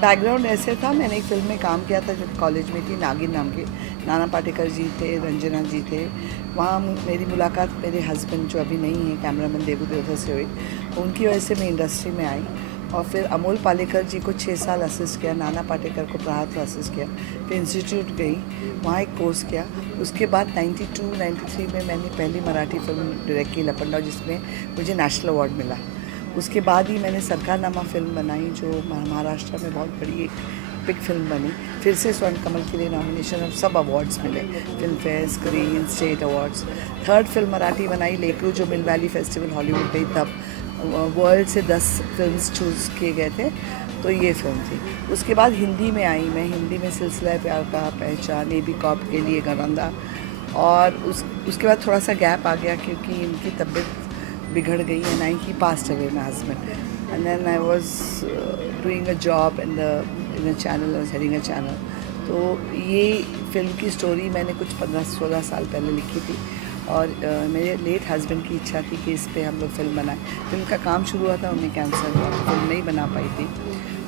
Background ऐसे था, मैंने एक फिल्म में काम किया था जब कॉलेज में थी, नागिन नाम के। नाना पाटेकर जी थे, रंजना जी थे। वहाँ मेरी मुलाकात मेरे हस्बैंड जो अभी नहीं है, कैमरामैन देवू देवधा से हुई। उनकी वजह से मैं इंडस्ट्री में आई और फिर अमोल पालेकर जी को 6 साल असिस्ट किया, नाना पाटेकर को प्रहार को असिस्ट किया। फिर इंस्टीट्यूट गई, वहाँ एक कोर्स किया। उसके बाद 92-93 में मैंने पहली मराठी फिल्म डायरेक्ट की, लपंडाव, जिसमें मुझे नेशनल अवार्ड मिला। उसके बाद ही मैंने सरकारनामा फिल्म बनाई जो महाराष्ट्र में बहुत बड़ी एक बिग फिल्म बनी। फिर से स्वर्ण कमल के लिए नॉमिनेशन और सब अवार्ड्स मिले, film fair, screen, state awards. Third film Marathi बनाई लेकरू, जो मिल वैली फेस्टिवल हॉलीवुड गई, तब वर्ल्ड से 10 फिल्म्स चूज़ किए गए थे, तो ये फिल्म थी। उसके बाद हिंदी में आई मैं, हिंदी में सिलसिला प्यार का, पहचान, ए बी कॉप के लिए, गरंदा। और उसके बाद थोड़ा सा गैप आ गया क्योंकि इनकी तबीयत बिगड़ गई and I he passed away my husband and then I was doing a job in a channel, I was heading a channel. तो ये फिल्म की स्टोरी मैंने कुछ 15-16 साल पहले लिखी थी और मेरे लेट हस्बैंड की इच्छा थी कि इस पे हम लोग फिल्म बनाएं। फिल्म का काम शुरू हुआ था, उन्हें कैंसर हुआ, तो फिल्म नहीं बना पाई थी।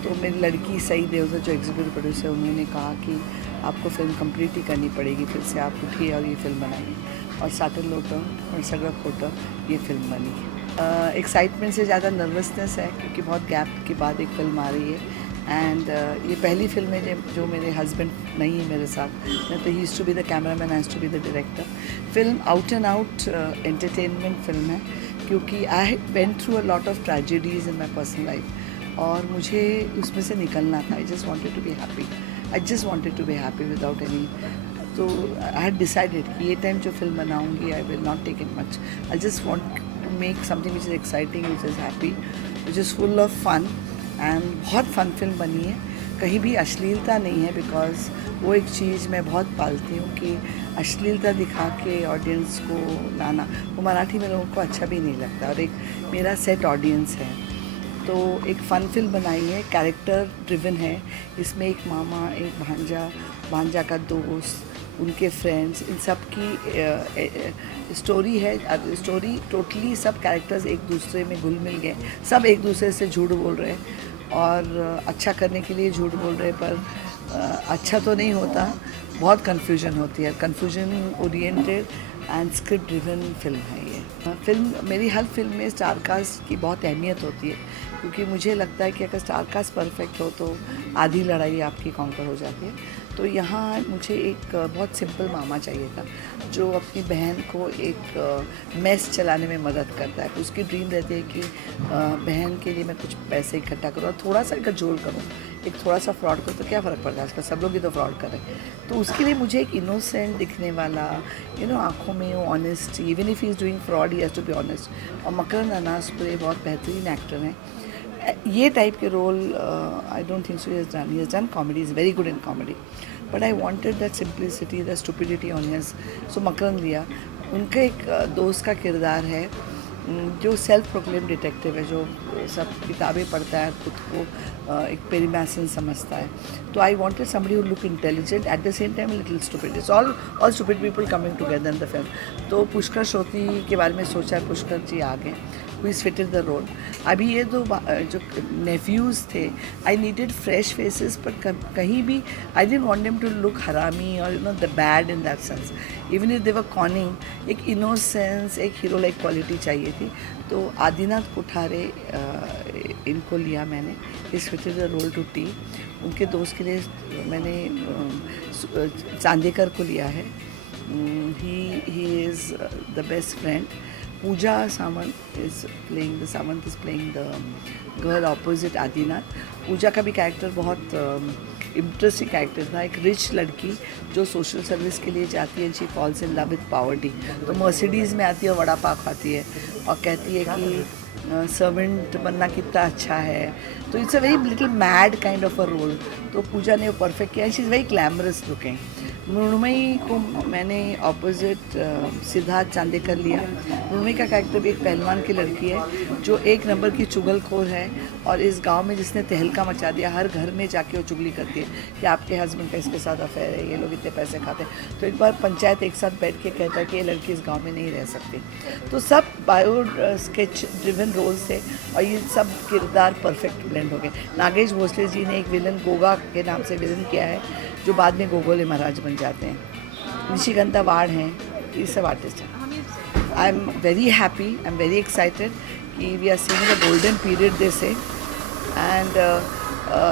तो मेरी लड़की सई देवधा जो एग्जीक्यूटिव प्रोड्यूसर, उन्होंने कहा कि आपको फिल्म कंप्लीट ही करनी पड़ेगी, फिर से आप उठिए और ये फिल्म बनाइए। और साटर लोटम और सगड़ा खोटा ये फिल्म बनी। एक्साइटमेंट से ज़्यादा नर्वसनेस है क्योंकि बहुत गैप के बाद एक फ़िल्म आ रही है एंड ये पहली फिल्म है जो मेरे हस्बैंड नहीं है मेरे साथ, नहीं तो he used to be the cameraman, I used to be the director. Film out and out entertainment film है क्योंकि I went through a lot of tragedies in my personal life और मुझे उसमें से निकलना था। I just wanted to be happy, I just wanted to be happy without any. तो I had decided कि ये टाइम जो फिल्म बनाऊंगी I will not take it much, I just want to make something which is exciting, which is happy, which is full of fun and बहुत fun film बनी है। कहीं भी अश्लीलता नहीं है बिकॉज वो एक चीज़ मैं बहुत पालती हूँ कि अश्लीलता दिखा के ऑडियंस को लाना, वो मराठी में लोगों को अच्छा भी नहीं लगता और एक मेरा सेट ऑडियंस है। तो एक फ़न फिल्म बनाई है, कैरेक्टर ड्रिवन है। इसमें एक मामा, एक भांजा, भांजा का दोस्त, उनके फ्रेंड्स, इन सब की स्टोरी है। स्टोरी टोटली सब कैरेक्टर्स एक दूसरे में घुल मिल गए, सब एक दूसरे से झूठ बोल रहे हैं और अच्छा करने के लिए झूठ बोल रहे, पर अच्छा तो नहीं होता, बहुत कन्फ्यूजन होती है। Confusion oriented and script driven film है ये फिल्म। मेरी हर फिल्म में स्टार कास्ट की बहुत अहमियत होती है क्योंकि मुझे लगता है कि अगर स्टार कास्ट परफेक्ट हो तो आधी लड़ाई आपकी कॉन्कर हो जाती है। तो यहाँ मुझे एक बहुत सिंपल मामा चाहिए था जो अपनी बहन को एक मेस चलाने में मदद करता है। उसकी ड्रीम रहती है कि बहन के लिए मैं कुछ पैसे इकट्ठा करूँ और थोड़ा सा गजोड़ करूँ, एक थोड़ा सा फ्रॉड करूँ तो क्या फ़र्क पड़ता है, आजकल सब लोग ही तो फ्रॉड कर रहे हैं। तो उसके लिए मुझे एक इनोसेंट दिखने वाला, आँखों में वो honest, even if he is doing fraud he has to be honest. और मकरंद अनासपुरे बहुत बेहतरीन एक्टर हैं। ये टाइप के role I don't think so he has done comedy, is very good in comedy, but I wanted that simplicity, that stupidity on his, so Makarand लिया। उनका एक दोस्त का किरदार है जो सेल्फ प्रोक्लेम डिटेक्टिव है, जो सब किताबें पढ़ता है, खुद को एक पेरीमैसन समझता है। तो I wanted somebody who look intelligent at the same time little stupid, it's all stupid people coming together in the film. तो पुष्कर श्रोती के बारे में सोचा, पुष्कर जी आ गए, who is fitted the role. अभी ये दो जो नेफ्यूज़ थे, आई नीडेड फ्रेश फेसेस, पर कहीं भी I didn't want them to look हरामी और the bad in that sense. Even if they were conning, एक इनोसेंस, एक हीरो लाइक क्वालिटी चाहिए थी। तो आदिनाथ कोठारे इनको लिया मैंने, is fitted the role to tee. उनके दोस्त के लिए मैंने चांदेकर को लिया है, he is the best friend. Pooja Samant is playing the girl opposite Adinath. Pooja का भी कैरेक्टर बहुत इंटरेस्टिंग कैरेक्टर था, एक रिच लड़की जो सोशल सर्विस के लिए जाती है, she falls in love with poverty. तो मर्सिडीज़ में आती है, वड़ा पाव खाती है और कहती है कि सर्वेंट बनना कितना अच्छा है। तो it's a very little mad kind of a role. तो पूजा ने वो परफेक्ट किया, she is very glamorous looking. Mrunmayi को मैंने ऑपोजिट सिद्धार्थ चांदेकर लिया। मृण्मयी का कैरेक्टर भी एक पहलवान की लड़की है जो एक नंबर की चुगलखोर है और इस गांव में जिसने तहलका मचा दिया। हर घर में जाके वो चुगली करती है कि आपके हस्बैंड का इसके साथ अफेयर है, ये लोग इतने पैसे खाते हैं। तो एक बार पंचायत एक साथ बैठ के कहता है कि ये लड़की इस गाँव में नहीं रह सकती। तो सब बायो स्केच ड्रिवन रोल्स थे और ये सब किरदार परफेक्ट ब्लेंड हो गए। नागेश भोसले जी ने एक विलन गोगा के नाम से विलन किया है जो बाद में गोगोले महाराज बन जाते हैं। निशिकांता वाड़ हैं, ये सब आर्टिस्ट हैं। I am very happy, I am very excited कि we are seeing the golden period they say and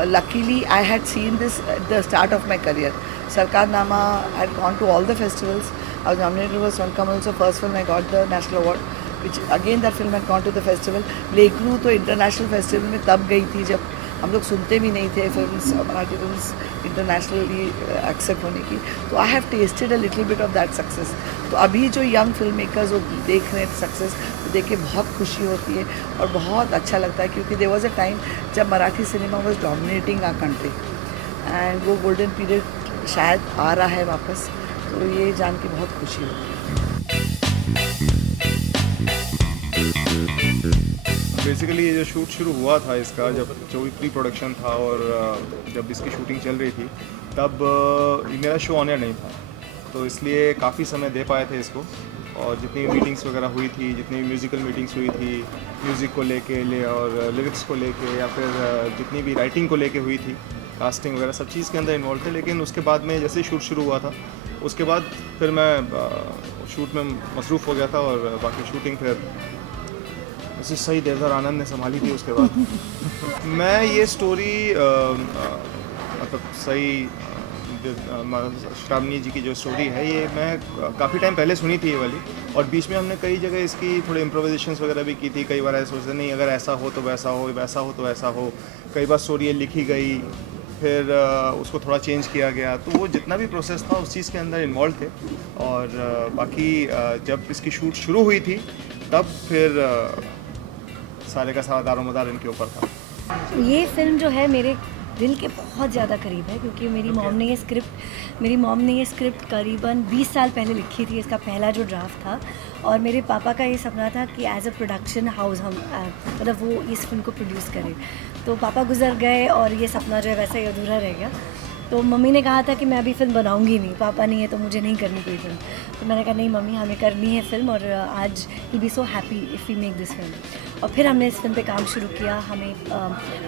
luckily I had seen this at the start of my career. Sarkarnama had gone to all the festivals. I was nominated for Swarnkamal, also first film I got the national award, which again that film had gone to the festival. Lekru तो international festival में तब गई थी जब हम लोग सुनते भी नहीं थे films, Marathi films internationally accept होने की। तो I have tested a little bit of that success. तो अभी जो यंग फिल्म मेकर्स वो देख रहे हैं सक्सेस, तो देख के बहुत खुशी होती है और बहुत अच्छा लगता है, क्योंकि देयर वाज अ टाइम जब Marathi cinema was dominating our country and वो गोल्डन पीरियड शायद आ रहा है वापस। तो ये जान के बहुत खुशी होती है। बेसिकली ये जो शूट शुरू हुआ था इसका, जब जो प्री प्रोडक्शन था और जब इसकी शूटिंग चल रही थी तब मेरा शो ऑन एयर नहीं था, तो इसलिए काफ़ी समय दे पाए थे इसको। और जितनी मीटिंग्स वगैरह हुई थी, जितनी म्यूज़िकल मीटिंग्स हुई थी म्यूज़िक को लेके और लिरिक्स को लेके या फिर जितनी भी राइटिंग को लेके हुई थी, कास्टिंग वगैरह सब चीज़ के अंदर इन्वॉल्व थे। लेकिन उसके बाद में जैसे शूट शुरू हुआ था उसके बाद फिर मैं शूट में मसरूफ़ हो गया था और बाकी शूटिंग फिर वैसे सही देवदार आनंद ने संभाली थी उसके बाद। मैं ये स्टोरी मतलब सही श्रावणी जी की जो स्टोरी है ये मैं काफ़ी टाइम पहले सुनी थी ये वाली, और बीच में हमने कई जगह इसकी थोड़े इम्प्रोवाइजेशंस वगैरह भी की थी। कई बार ऐसा सोचते नहीं अगर ऐसा हो तो वैसा हो, वैसा हो तो वैसा हो। कई बार स्टोरी ये लिखी गई, फिर उसको थोड़ा चेंज किया गया। तो वो जितना भी प्रोसेस था उस चीज़ के अंदर इन्वॉल्व थे। और बाकी जब इसकी शूट शुरू हुई थी तब फिर सारे का सारा दारोमदार इनके ऊपर था। ये फिल्म जो है मेरे दिल के बहुत ज़्यादा करीब है, क्योंकि मेरी मॉम ने ये स्क्रिप्ट करीबन 20 साल पहले लिखी थी। इसका पहला जो ड्राफ्ट था, और मेरे पापा का ये सपना था कि एज अ प्रोडक्शन हाउस हम मतलब वो इस फिल्म को प्रोड्यूस करें। तो पापा गुजर गए और ये सपना जो है वैसा ही अधूरा रह गया। तो मम्मी ने कहा था कि मैं अभी फ़िल्म बनाऊंगी नहीं, पापा नहीं है तो मुझे नहीं करनी कोई फिल्म। तो मैंने कहा नहीं मम्मी, हमें करनी है फ़िल्म, और आज ही be so happy if we make this film. और फिर हमने इस फिल्म पे काम शुरू किया। हमें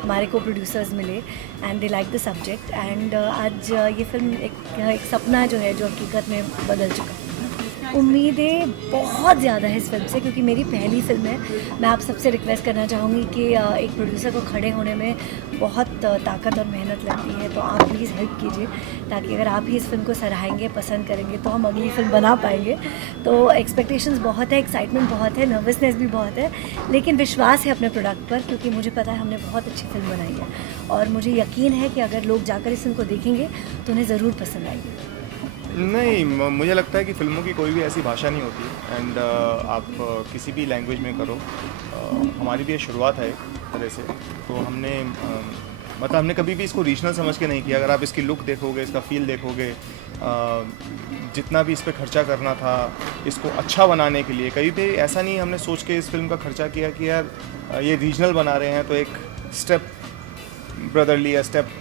हमारे को प्रोड्यूसर्स मिले and they like the subject, and आज ये फिल्म एक सपना जो है जो हकीकत में बदल चुका है। उम्मीदें बहुत ज़्यादा है इस फिल्म से, क्योंकि मेरी पहली फिल्म है। मैं आप सबसे रिक्वेस्ट करना चाहूँगी कि एक प्रोड्यूसर को खड़े होने में बहुत ताकत और मेहनत लगती है, तो आप प्लीज़ हेल्प कीजिए, ताकि अगर आप ही इस फिल्म को सराहेंगे, पसंद करेंगे, तो हम अगली फिल्म बना पाएंगे। तो एक्सपेक्टेशंस बहुत है, एक्साइटमेंट बहुत है, नर्वसनेस भी बहुत है, लेकिन विश्वास है अपने प्रोडक्ट पर, क्योंकि मुझे पता है हमने बहुत अच्छी फिल्म बनाई है। और मुझे यकीन है कि अगर लोग जाकर इस फिल्म को देखेंगे तो उन्हें ज़रूर पसंद आएगी। नहीं, मुझे लगता है कि फ़िल्मों की कोई भी ऐसी भाषा नहीं होती, एंड आप किसी भी लैंग्वेज में करो। हमारी भी ये शुरुआत है एक तरह से, तो हमने मतलब हमने कभी भी इसको रीजनल समझ के नहीं किया। अगर आप इसकी लुक देखोगे, इसका फील देखोगे, जितना भी इस पर खर्चा करना था इसको अच्छा बनाने के लिए, कभी भी ऐसा नहीं हमने सोच के इस फिल्म का खर्चा किया कि यार ये रीजनल बना रहे हैं तो एक स्टेप ब्रदरली या स्टेप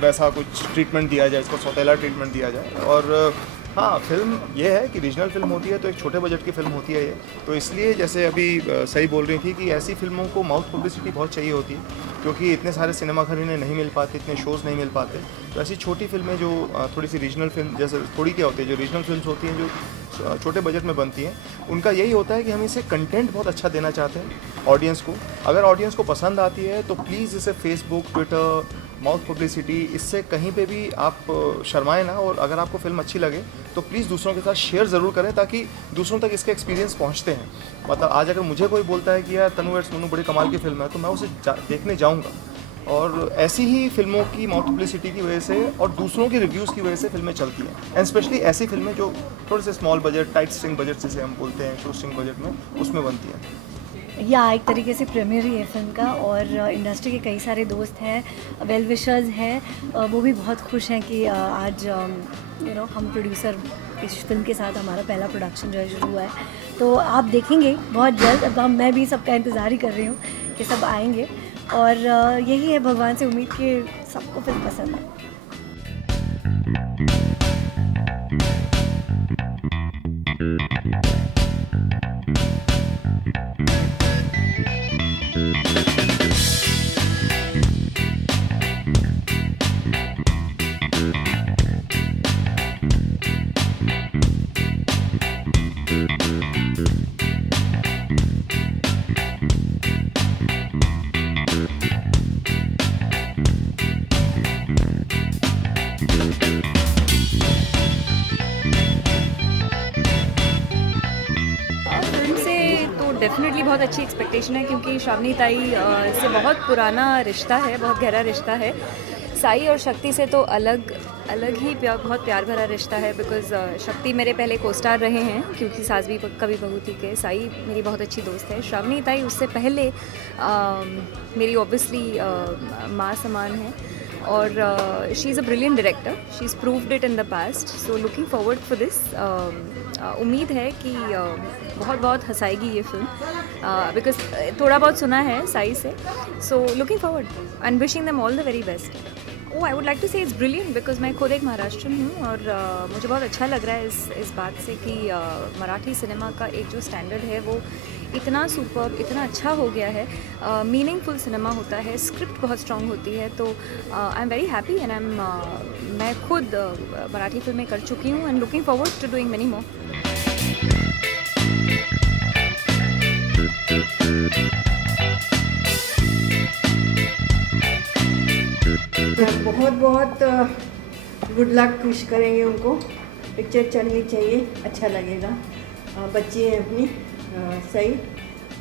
वैसा कुछ ट्रीटमेंट दिया जाए, इसको सौतेला ट्रीटमेंट दिया जाए। और हाँ, फिल्म ये है कि रीजनल फिल्म होती है तो एक छोटे बजट की फिल्म होती है ये, तो इसलिए जैसे अभी सही बोल रही थी कि ऐसी फिल्मों को माउथ पब्लिसिटी बहुत चाहिए होती है, क्योंकि इतने सारे सिनेमाघर इन्हें नहीं मिल पाते, इतने शोज़ नहीं मिल पाते। तो ऐसी छोटी फिल्में जो थोड़ी सी रीजनल फिल्म, जैसे थोड़ी क्या होती है, जो रीजनल फिल्म्स होती हैं जो छोटे बजट में बनती हैं, उनका यही होता है कि हम इसे कंटेंट बहुत अच्छा देना चाहते हैं ऑडियंस को। अगर ऑडियंस को पसंद आती है तो प्लीज़ इसे फेसबुक, ट्विटर, माउथ पब्लिसिटी, इससे कहीं पे भी आप शर्माएं ना। और अगर आपको फिल्म अच्छी लगे तो प्लीज़ दूसरों के साथ शेयर ज़रूर करें, ताकि दूसरों तक इसके एक्सपीरियंस पहुंचते हैं। मतलब आज अगर मुझे कोई बोलता है कि यार तनु वेड्स मन्नू बड़ी कमाल की फिल्म है, तो मैं उसे देखने जाऊंगा। और ऐसी ही फिल्मों की माउथ पब्लिसिटी की वजह से और दूसरों के रिव्यूज़ की वजह से फिल्में चलती हैं, एंड स्पेशली ऐसी फिल्में जो थोड़े से small budget, tight string budget जिसे हम बोलते हैं, शो स्ट्रिंग बजट में, उसमें बनती हैं। या एक तरीके से प्रीमियर ही है फिल्म का, और इंडस्ट्री के कई सारे दोस्त हैं, वेल विशर्स हैं, वो भी बहुत खुश हैं कि आज हम प्रोड्यूसर इस फिल्म के साथ हमारा पहला प्रोडक्शन जो है शुरू हुआ है। तो आप देखेंगे बहुत जल्द। अब मैं भी सबका इंतज़ार ही कर रही हूँ कि सब आएंगे, और यही है भगवान से उम्मीद कि सबको फिल्म पसंद है। फिल्म से तो डेफिनेटली बहुत अच्छी एक्सपेक्टेशन है, क्योंकि श्रावणी ताई से बहुत पुराना रिश्ता है, बहुत गहरा रिश्ता है। साई और शक्ति से तो अलग ही बहुत प्यार भरा रिश्ता है, बिकॉज शक्ति मेरे पहले कोस्टार रहे हैं, क्योंकि सास भी कभी बहू थी के। साई मेरी बहुत अच्छी दोस्त है। श्रावणी ताई उससे पहले मेरी ऑब्वियसली माँ समान है, और she is a brilliant director, she is proved it in the past, so looking forward for this. उम्मीद है कि बहुत हंसाएगी ये फिल्म, बिकॉज थोड़ा बहुत सुना है साई से, so looking forward and wishing them all the very best. Oh, I would like to say it's brilliant, because मैं खुद एक महाराष्ट्रन हूँ, और मुझे बहुत अच्छा लग रहा है इस बात से कि मराठी सिनेमा का एक जो स्टैंडर्ड है वो इतना सुपर, इतना अच्छा हो गया है। मीनिंगफुल सिनेमा होता है, स्क्रिप्ट बहुत स्ट्रॉन्ग होती है, तो I am very happy and मैं खुद मराठी फिल्में कर चुकी हूँ and looking forward to doing many more. बहुत गुड लक विश करेंगे उनको। पिक्चर चलनी चाहिए, अच्छा लगेगा। बच्ची है अपनी सही,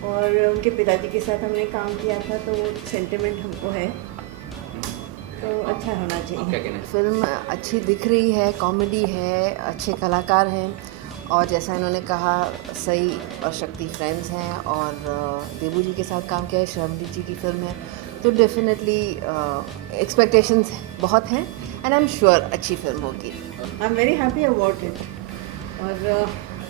और उनके पिताजी के साथ हमने काम किया था, तो सेंटिमेंट हमको है, तो अच्छा होना चाहिए। फिल्म अच्छी दिख रही है, कॉमेडी है, अच्छे कलाकार हैं, और जैसा इन्होंने कहा सई और शक्ति फ्रेंड्स हैं, और देबू जी के साथ काम किया है, श्रवणी जी की फिल्म है, तो डेफिनेटली एक्सपेक्टेशंस बहुत हैं, एंड आई एम श्योर अच्छी फिल्म होगी। I am very happy about it, और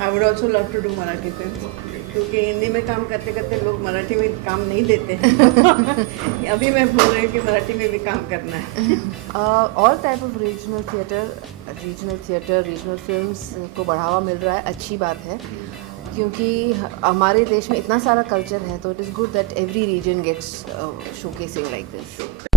I would also love to do Marathi film, क्योंकि हिंदी में काम करते करते लोग मराठी में काम नहीं देते हैं। अभी मैं बोल रही हूँ कि मराठी में भी काम करना है। All type of regional theatre, regional films को बढ़ावा मिल रहा है, अच्छी बात है, क्योंकि हमारे देश में इतना सारा कल्चर है, तो it is good that every region gets showcasing like this.